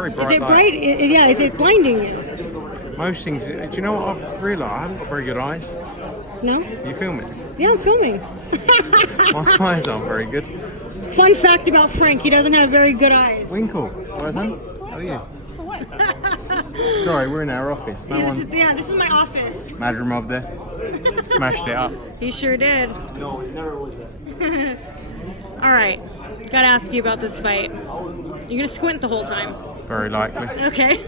very bright. Is it light. bright? Yeah, is it blinding you? Most things. Do you know what I've realised? I haven't got very good eyes. No? You filming? Yeah, I'm filming. My eyes aren't very good. Fun fact about Frank, he doesn't have very good eyes. Winkle. Where's him? How are you? For what? Sorry, we're in our office. No one. This is my office. Madrimov there. Smashed it up. He sure did. No, it never was that. All right, gotta ask you about this fight. You're gonna squint the whole time. Very likely. Okay.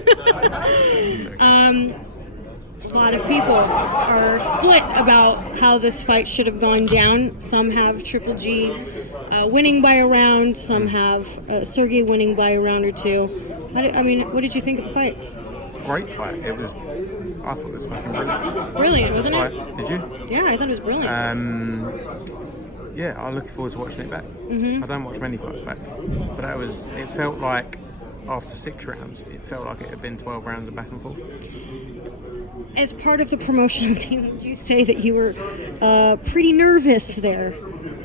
A lot of people are split about how this fight should have gone down. Some have Triple G winning by a round. Some have Sergey winning by a round or two. What did you think of the fight? Great fight. I thought it was fucking brilliant. Brilliant, wasn't it? Did you? Yeah, I thought it was brilliant. Yeah, I'm looking forward to watching it back. I don't watch many fights back, but it felt like after 6 rounds, it felt like it had been 12 rounds of back and forth. As part of the promotional team, did you say that you were pretty nervous there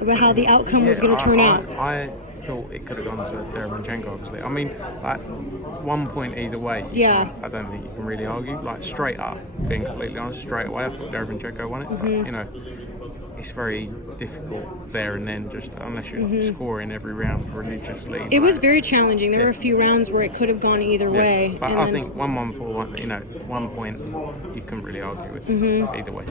about how the outcome was going to turn out? I thought it could have gone to Derevyanchenko, obviously. I mean, like, 1 point either way. Yeah. I don't think you can really argue. Like, straight up, being completely honest, straight away, I thought Derevyanchenko won it. But, you know, it's very difficult there and then, just unless you're scoring every round religiously. It was very challenging. There were a few rounds where it could have gone either way. But I think 1-1-4, you know, 1 point you couldn't really argue with either way.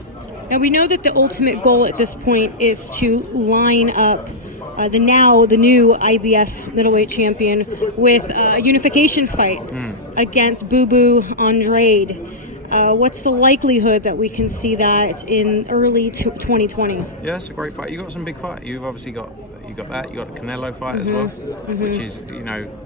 Now we know that the ultimate goal at this point is to line up the new IBF middleweight champion with a unification fight against Boo Boo Andrade. What's the likelihood that we can see that in early 2020? Yeah, it's a great fight. You got some big fight. You've obviously got that. You got a Canelo fight as well, which is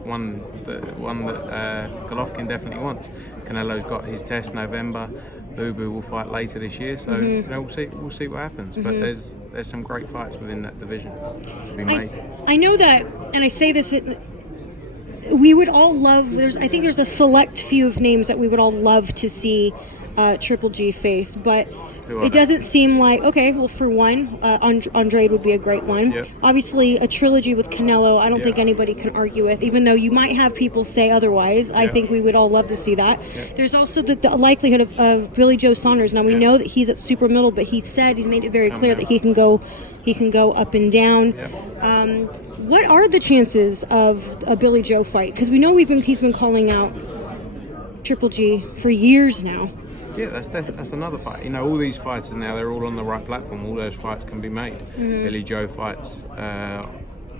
one that Golovkin definitely wants. Canelo's got his test November. Boo Boo will fight later this year, so we'll see what happens. But there's some great fights within that division to be made. I know that, and I say this. We would all love. I think there's a select few of names that we would all love to see Triple G face, but it doesn't seem like. Okay, well, for one, Andrade would be a great one. Yep. Obviously, a trilogy with Canelo, I don't think anybody can argue with, even though you might have people say otherwise. I think we would all love to see that. Yep. There's also the likelihood of Billy Joe Saunders. Now we know that he's at super middle, but he made it very clear that he can go up and down. Yep. What are the chances of a Billy Joe fight? Because we know he's been calling out Triple G for years now. Yeah, that's another fight. You know, all these fighters now, they're all on the right platform. All those fights can be made. Billy Joe fights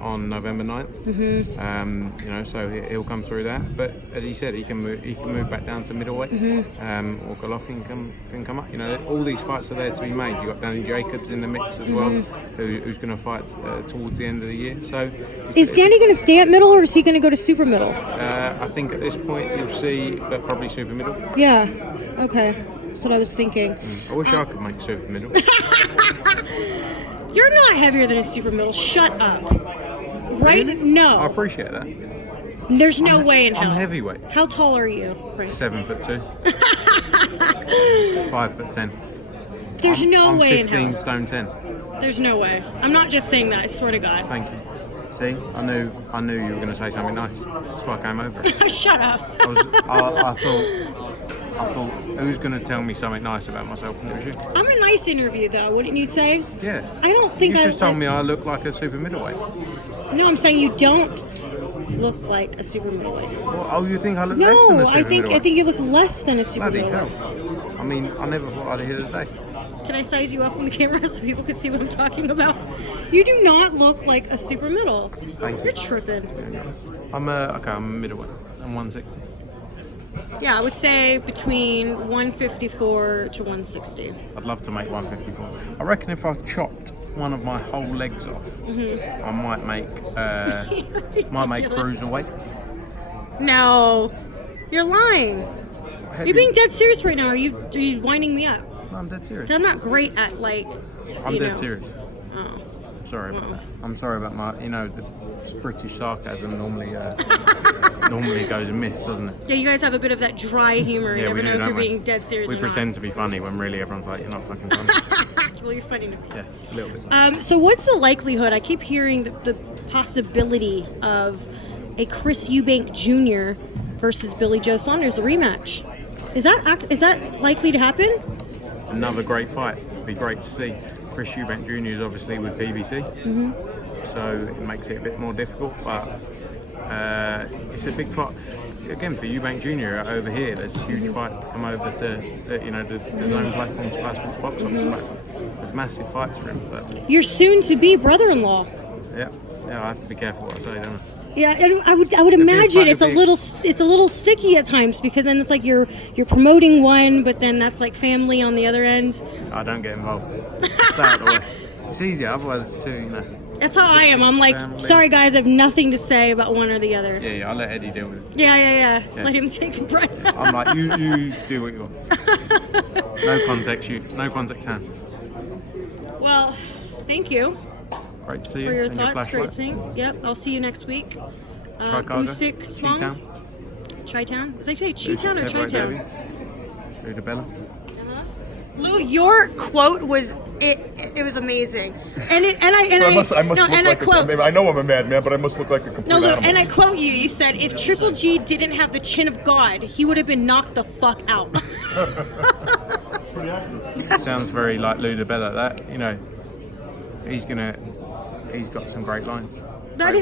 on November 9th. So he'll come through that. But as he said, he can move back down to middleweight, or Golovkin can come up. You know, all these fights are there to be made. You've got Danny Jacobs in the mix as well, who's going to fight towards the end of the year. So is Danny going to stay at middle, or is he going to go to super middle? I think at this point you'll see, but probably super middle. Yeah. Okay. That's what I was thinking. I wish I could make super middle. You're not heavier than a super middle. Shut up. Right? Really? No. I appreciate that. There's no way in hell. I'm heavyweight. How tall are you, Frank? 7'2". 5'10". There's no way in hell. 15 stone 10. There's no way. I'm not just saying that. I swear to God. Thank you. See, I knew you were going to say something nice. That's why I came over. Shut up. I thought, who's going to tell me something nice about myself? And it was you. I'm a nice interview, though. Wouldn't you say? Yeah. I don't think you just told me I look like a super middleweight. No, I'm saying you don't look like a super middleweight. Well, you think I look less than a super middleweight? No, I think you look less than a super Bloody middleweight. hell. I mean, I never thought I'd hear the day. Can I size you up on the camera so people can see what I'm talking about? You do not look like a super middle. Thank you. You're tripping. I'm a middleweight. I'm 160. Yeah, I would say between 154 to 160. I'd love to make 154. I reckon if I chopped one of my whole legs off, I might make cruiserweight. No, you're lying. You're being dead serious right now. Are you winding me up? No, I'm dead serious. I'm not great at I'm dead serious. Oh. Sorry about that. I'm sorry about my, the British sarcasm normally goes amiss, doesn't it? Yeah, you guys have a bit of that dry humor. Yeah, you we never do, know if don't you're we? being dead serious We or pretend not. to be funny when really everyone's like, you're not fucking funny. Well, you're funny now. Yeah, a little bit. So what's the likelihood? I keep hearing the possibility of a Chris Eubank Jr. versus Billy Joe Saunders, the rematch. Is that likely to happen? Another great fight. It'd be great to see. Chris Eubank Jr. is obviously with PBC, so it makes it a bit more difficult, but it's a big fight. Again, for Eubank Jr. over here, there's huge fights to come over to the zone platform, box office platform. There's massive fights for him, but Your soon-to-be brother-in-law. yeah, I have to be careful what I say, don't I? Yeah, and I would imagine it's a little sticky at times, because then it's like you're promoting one, but then that's like family on the other end. I don't get involved. Stay out of the way. It's easier, otherwise it's too, That's how I am. I'm like, family. sorry guys, I have nothing to say about one or the other. Yeah, I'll let Eddie deal with it. Yeah. Let him take the brunt. I'm like, you do what you want. No context, no context, Sam. Well, thank you Great to see you. for your and thoughts. flashlight. Great seeing. Yep, I'll see you next week. Chicago, Usyk, Swung, Chi-Town. Chi-Town. Is it Chi-Town or Chi-Town? Udabella. Lou, your quote was it was amazing, I must look like I know I'm a madman, but I must look like a complete No, Lou, animal. and I quote you. You said if Triple G didn't have the chin of God, he would have been knocked the fuck out. Sounds very like Udabella. That he's got some great lines. That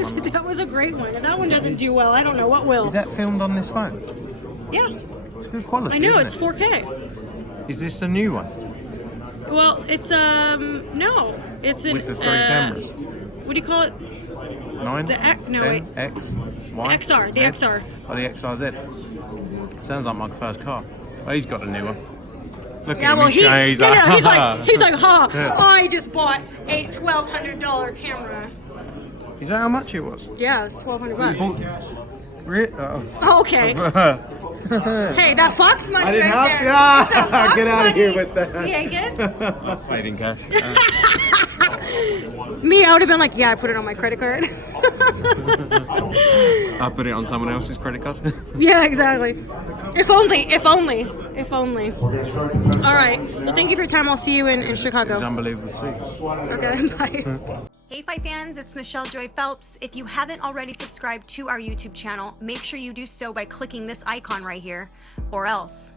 was a great one. If that one doesn't do well, I don't know what will. Is that filmed on this phone? Yeah, It's good quality. I know isn't it's it? 4K. Is this the new one Well, it's no, it's an with the three cameras? What do you call it? 9, The 10, wait. X, Y, XR, the Z? XR. Oh, the XRZ. Sounds like my first car. Oh, he's got a new one. Look Yeah, at him. well, He's showing. he's like, I just bought a $1,200 camera. Is that how much it was? Yeah, it's $1,200. Oh. Okay. Hey, that Fox money. I didn't right have there. to. That Fox Get out of money. here with that. Yeah, I guess. Paid in cash. Me, I would have been like, yeah, I put it on my credit card. I put it on someone else's credit card. Yeah, exactly. If only. All right. Well, thank you for your time. I'll see you in It Chicago. was unbelievable to see. Okay, bye. Hey Fight fans, it's Michelle Joy Phelps. If you haven't already subscribed to our YouTube channel, make sure you do so by clicking this icon right here, or else